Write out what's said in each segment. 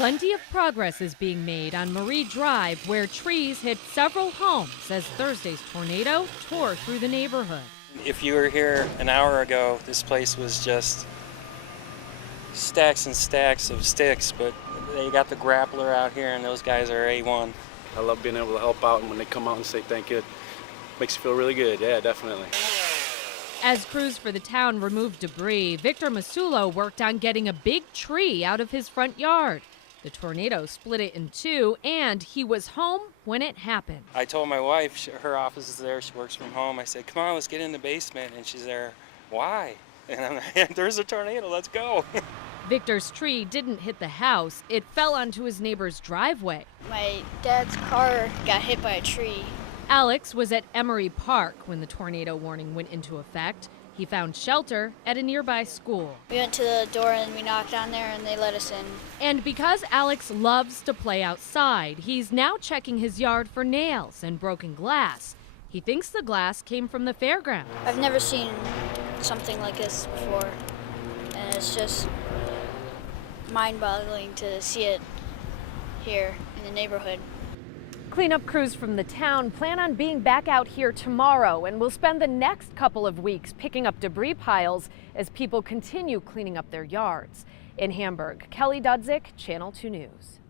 Plenty of progress is being made on Marie Drive, where trees hit several homes as Thursday's tornado tore through the neighborhood. If you were here an hour ago, this place was just stacks and stacks of sticks, but they got the grappler out here and those guys are A1. I love being able to help out, and when they come out and say thank you, it makes you feel really good. Yeah, definitely. As crews for the town removed debris, Victor Masulo worked on getting a big tree out of his front yard. The tornado split it in two, and he was home when it happened. I told my wife, her office is there, she works from home. I said, come on, let's get in the basement. And she's there, why? And I'm like, there's a tornado, let's go. Victor's tree didn't hit the house. It fell onto his neighbor's driveway. My dad's car got hit by a tree. Alex was at Emery Park when the tornado warning went into effect. He found shelter at a nearby school. We went to the door and we knocked on there and they let us in. And because Alex loves to play outside, he's now checking his yard for nails and broken glass. He thinks the glass came from the fairground. I've never seen something like this before, and it's just mind-boggling to see it here in the neighborhood. Cleanup crews from the town plan on being back out here tomorrow and will spend the next couple of weeks picking up debris piles as people continue cleaning up their yards. In Hamburg, Kelly Dudzik, Channel 2 News.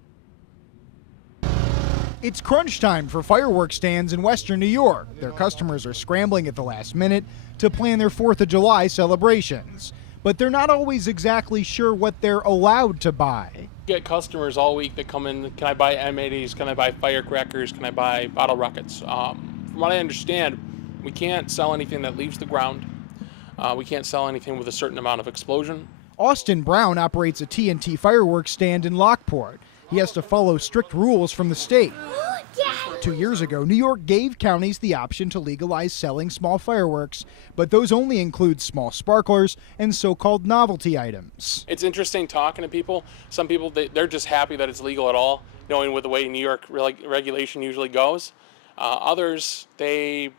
It's crunch time for fireworks stands in Western New York. Their customers are scrambling at the last minute to plan their 4th of July celebrations. But they're not always exactly sure what they're allowed to buy. Get customers all week that come in, can I buy M80s, can I buy firecrackers, can I buy bottle rockets? From what I understand, we can't sell anything that leaves the ground. We can't sell anything with a certain amount of explosion. Austin Brown operates a TNT fireworks stand in Lockport. He has to follow strict rules from the state. 2 years ago, New York gave counties the option to legalize selling small fireworks, but those only include small sparklers and so-called novelty items. It's interesting talking to people. Some people, they're just happy that it's legal at all, knowing with the way New York regulation usually goes. Others, they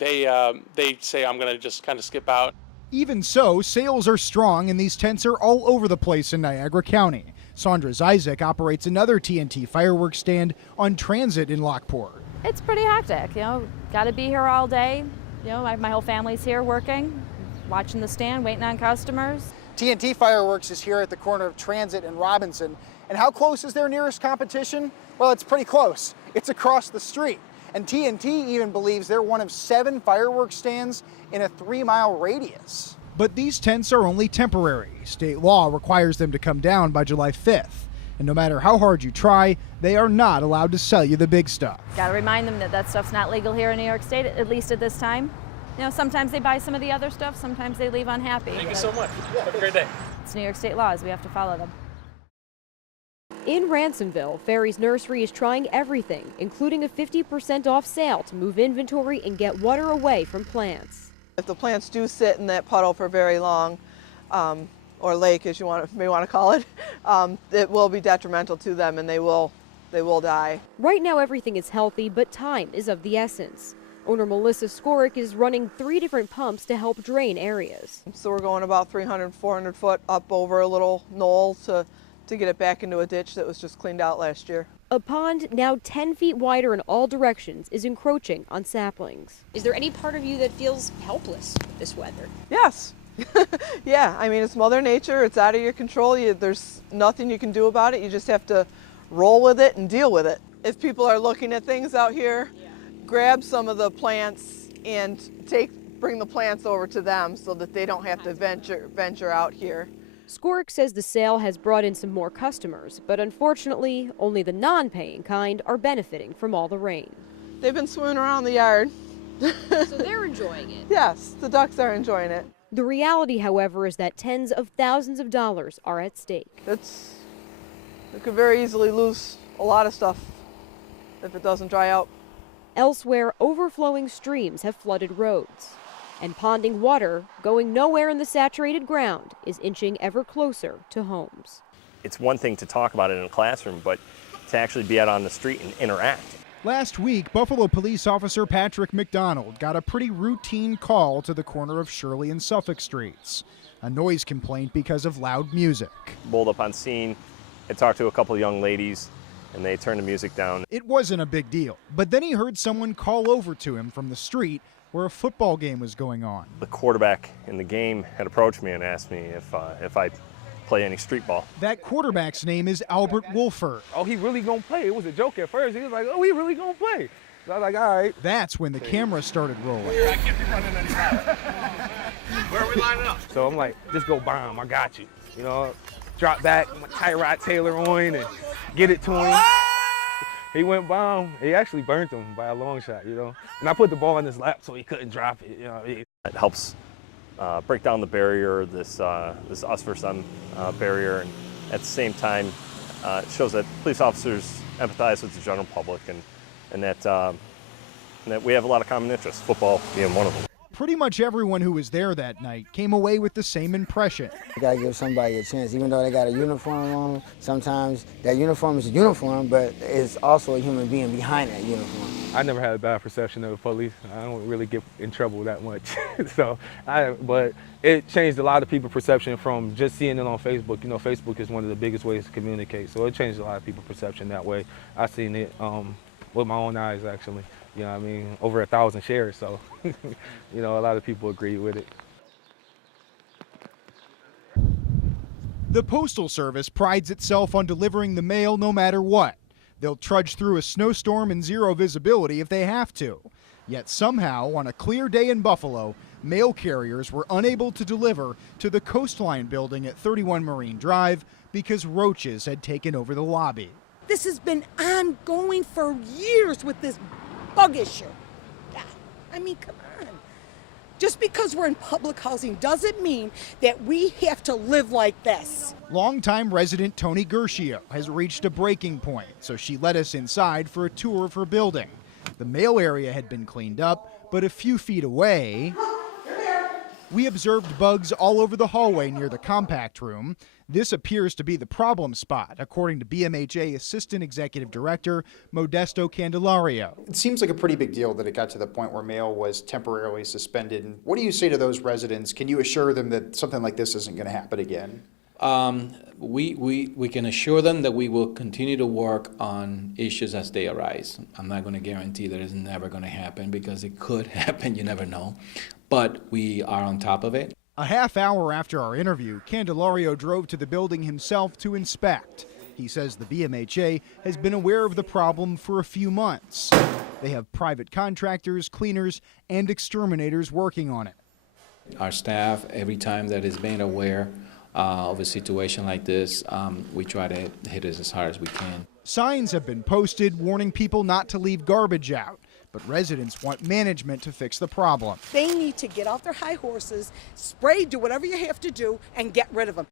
say, I'm going to just kind of skip out. Even so, sales are strong and these tents are all over the place in Niagara County. Sandra Zizek operates another TNT fireworks stand on Transit in Lockport. It's pretty hectic, got to be here all day. My whole family's here working, watching the stand, waiting on customers. TNT Fireworks is here at the corner of Transit and Robinson. And how close is their nearest competition? Well, it's pretty close. It's across the street. And TNT even believes they're one of 7 fireworks stands in a 3-mile radius. But these tents are only temporary. State law requires them to come down by July 5th. And no matter how hard you try, they are not allowed to sell you the big stuff. Got to remind them that that stuff's not legal here in New York State, at least at this time. Sometimes they buy some of the other stuff, sometimes they leave unhappy. Thank you so much. Have a great day. It's New York State laws, we have to follow them. In Ransomville, Ferry's Nursery is trying everything, including a 50% off sale to move inventory and get water away from plants. If the plants do sit in that puddle for very long, or lake as you may want to call it, it will be detrimental to them and they will die. Right now everything is healthy, but time is of the essence. Owner Melissa Skorick is running 3 different pumps to help drain areas. So we're going about 300, 400 foot up over a little knoll to get it back into a ditch that was just cleaned out last year. A pond now 10 feet wider in all directions is encroaching on saplings. Is there any part of you that feels helpless with this weather? Yes. Yeah, I mean, it's Mother Nature. It's out of your control. There's nothing you can do about it. You just have to roll with it and deal with it. If people are looking at things out here, grab some of the plants and bring the plants over to them so that they don't have to venture out here. Skorick says the sale has brought in some more customers, but unfortunately, only the non-paying kind are benefiting from all the rain. They've been swimming around the yard. So they're enjoying it? Yes, the ducks are enjoying it. The reality, however, is that tens of thousands of dollars are at stake. It could very easily lose a lot of stuff if it doesn't dry out. Elsewhere, overflowing streams have flooded roads. And ponding water, going nowhere in the saturated ground, is inching ever closer to homes. It's one thing to talk about it in a classroom, but to actually be out on the street and interact. Last week, Buffalo police officer Patrick McDonald got a pretty routine call to the corner of Shirley and Suffolk streets. A noise complaint because of loud music. Rolled up on scene, I talked to a couple of young ladies, and they turned the music down. It wasn't a big deal, but then he heard someone call over to him from the street where a football game was going on. The quarterback in the game had approached me and asked me if I'd play any street ball. That quarterback's name is Albert Wolfer. Oh, he really gonna play? It was a joke at first. He was like, oh, he really gonna play? So I was like, all right. That's when the camera started rolling. Where are we lining up? So I'm like, just go bomb, I got you. You know, drop back, Tyrod Taylor on and get it to him. He went bomb. He actually burnt him by a long shot, you know. And I put the ball in his lap so he couldn't drop it, you know. It helps break down the barrier, this us versus them barrier, and at the same time, it shows that police officers empathize with the general public, and that we have a lot of common interests, football being one of them. Pretty much everyone who was there that night came away with the same impression. You gotta give somebody a chance, even though they got a uniform on. Sometimes that uniform is a uniform, but it's also a human being behind that uniform. I never had a bad perception of the police. I don't really get in trouble that much. But it changed a lot of people's perception from just seeing it on Facebook. You know, Facebook is one of the biggest ways to communicate, so it changed a lot of people's perception that way. I seen it with my own eyes, actually. You know what I mean? Over 1,000 shares, so, you know, a lot of people agree with it. The Postal Service prides itself on delivering the mail no matter what. They'll trudge through a snowstorm and zero visibility if they have to. Yet somehow, on a clear day in Buffalo, mail carriers were unable to deliver to the Coastline building at 31 Marine Drive because roaches had taken over the lobby. This has been ongoing for years with this bug issue. God, I mean, come on. Just because we're in public housing doesn't mean that we have to live like this. Longtime resident Tony Gershio has reached a breaking point, so she led us inside for a tour of her building. The mail area had been cleaned up, but a few feet away, we observed bugs all over the hallway near the compact room. This appears to be the problem spot, according to BMHA Assistant Executive Director Modesto Candelario. It seems like a pretty big deal that it got to the point where mail was temporarily suspended. And what do you say to those residents? Can you assure them that something like this isn't going to happen again? We can assure them that we will continue to work on issues as they arise. I'm not going to guarantee that it's never going to happen because it could happen, you never know. But we are on top of it. A half hour after our interview, Candelario drove to the building himself to inspect. He says the BMHA has been aware of the problem for a few months. They have private contractors, cleaners, and exterminators working on it. Our staff, every time that is made aware of a situation like this, we try to hit it as hard as we can. Signs have been posted warning people not to leave garbage out, but residents want management to fix the problem. They need to get off their high horses, spray, do whatever you have to do, and get rid of them.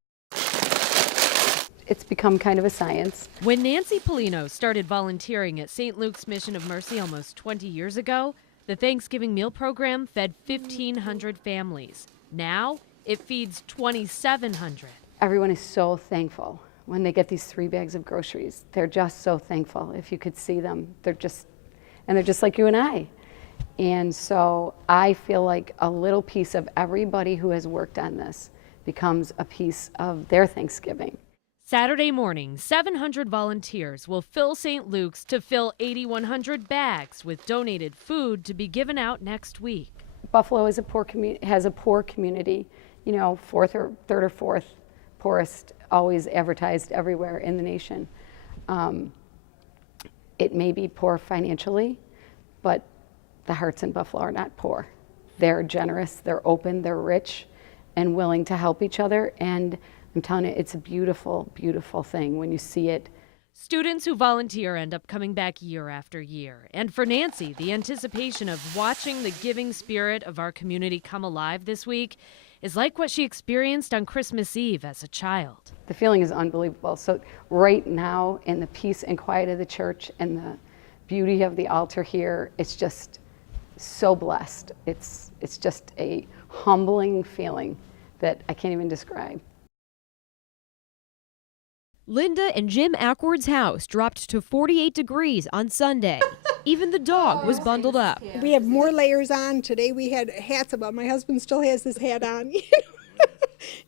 It's become kind of a science. When Nancy Polino started volunteering at St. Luke's Mission of Mercy almost 20 years ago, the Thanksgiving meal program fed 1,500 families. Now, it feeds 2,700. Everyone is so thankful when they get these 3 bags of groceries. They're just so thankful. If you could see them, they're just like you and I. And so I feel like a little piece of everybody who has worked on this becomes a piece of their Thanksgiving. Saturday morning, 700 volunteers will fill St. Luke's to fill 8,100 bags with donated food to be given out next week. Buffalo is has a poor community, you know, third or fourth poorest, always advertised everywhere in the nation. It may be poor financially, but the hearts in Buffalo are not poor. They're generous, they're open, they're rich, and willing to help each other. And I'm telling you, it's a beautiful, beautiful thing when you see it. Students who volunteer end up coming back year after year. And for Nancy, the anticipation of watching the giving spirit of our community come alive this week is like what she experienced on Christmas Eve as a child. The feeling is unbelievable. So right now, in the peace and quiet of the church and the beauty of the altar here, it's just so blessed. It's just a humbling feeling that I can't even describe. Linda and Jim Ackward's house dropped to 48 degrees on Sunday. Even the dog was bundled up. We have more layers on. Today we had hats about. My husband still has his hat on.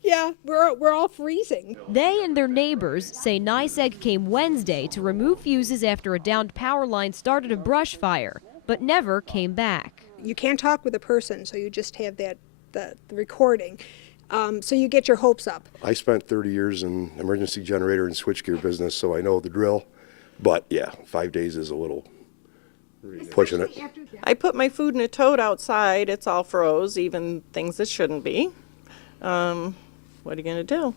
Yeah, we're all freezing. They and their neighbors say NYSEG came Wednesday to remove fuses after a downed power line started a brush fire, but never came back. You can't talk with a person, so you just have the recording. So you get your hopes up. I spent 30 years in emergency generator and switchgear business, so I know the drill. But yeah, 5 days is a little pushing it. I put my food in a tote outside. It's all froze, even things that shouldn't be. What are you going to do?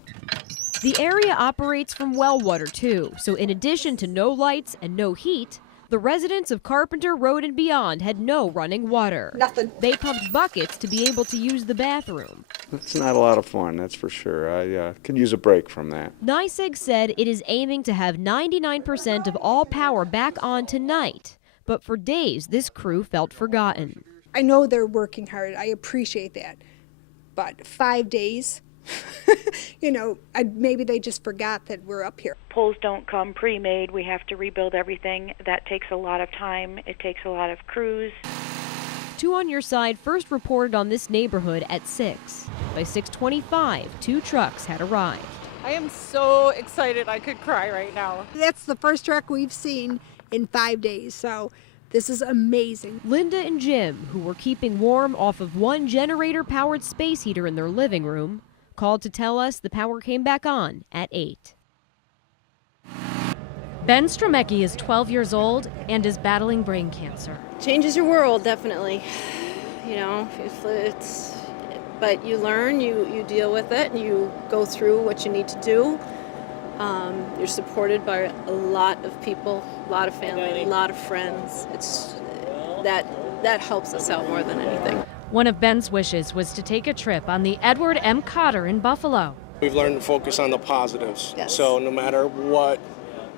The area operates from well water too, so in addition to no lights and no heat, the residents of Carpenter Road and beyond had no running water. Nothing. They pumped buckets to be able to use the bathroom. It's not a lot of fun, that's for sure. I could use a break from that. NYSEG said it is aiming to have 99% of all power back on tonight, but for days this crew felt forgotten. I know they're working hard. I appreciate that. But 5 days, maybe they just forgot that we're up here. Poles don't come pre-made. We have to rebuild everything. That takes a lot of time. It takes a lot of crews. 2 on Your Side first reported on this neighborhood at 6. By 6:25, 2 trucks had arrived. I am so excited I could cry right now. That's the first truck we've seen in 5 days, so this is amazing. Linda and Jim, who were keeping warm off of one generator-powered space heater in their living room, called to tell us the power came back on at 8. Ben Stromecki is 12 years old and is battling brain cancer. Changes your world, definitely. But you learn, you deal with it, and you go through what you need to do. You're supported by a lot of people, a lot of family, a lot of friends. That helps us out more than anything. One of Ben's wishes was to take a trip on the Edward M. Cotter in Buffalo. We've learned to focus on the positives. Yes. So no matter what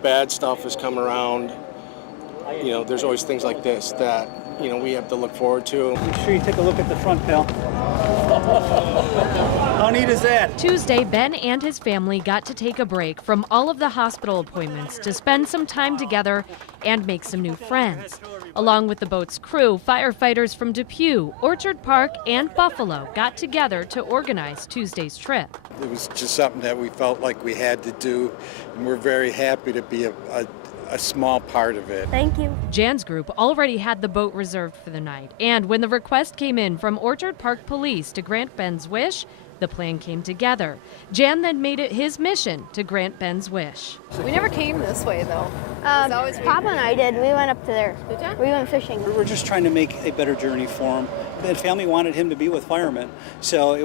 bad stuff has come around, there's always things like this that, we have to look forward to. Make sure you take a look at the front, pal. How neat is that? Tuesday, Ben and his family got to take a break from all of the hospital appointments to spend some time together and make some new friends. Along with the boat's crew, firefighters from Depew, Orchard Park, and Buffalo got together to organize Tuesday's trip. It was just something that we felt like we had to do, and we're very happy to be a small part of it. Thank you. Jan's group already had the boat reserved for the night, and when the request came in from Orchard Park Police to grant Ben's wish, the plan came together. Jan then made it his mission to grant Ben's wish. We never came this way, though. Papa and I did. We went up to there. We went fishing. We were just trying to make a better journey for him. The family wanted him to be with firemen, so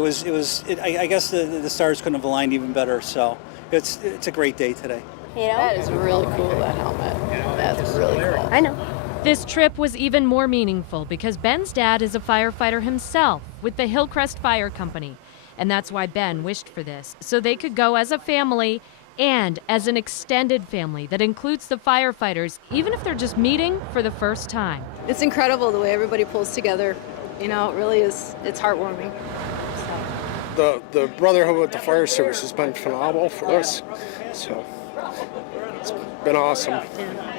I guess the stars couldn't have aligned even better. So it's a great day today. That is really cool, that helmet. That's really cool. I know. This trip was even more meaningful because Ben's dad is a firefighter himself with the Hillcrest Fire Company. And that's why Ben wished for this, so they could go as a family and as an extended family that includes the firefighters, even if they're just meeting for the first time. It's incredible the way everybody pulls together. It really is. It's heartwarming. The brotherhood with the fire service has been phenomenal for us. So it's been awesome. Yeah.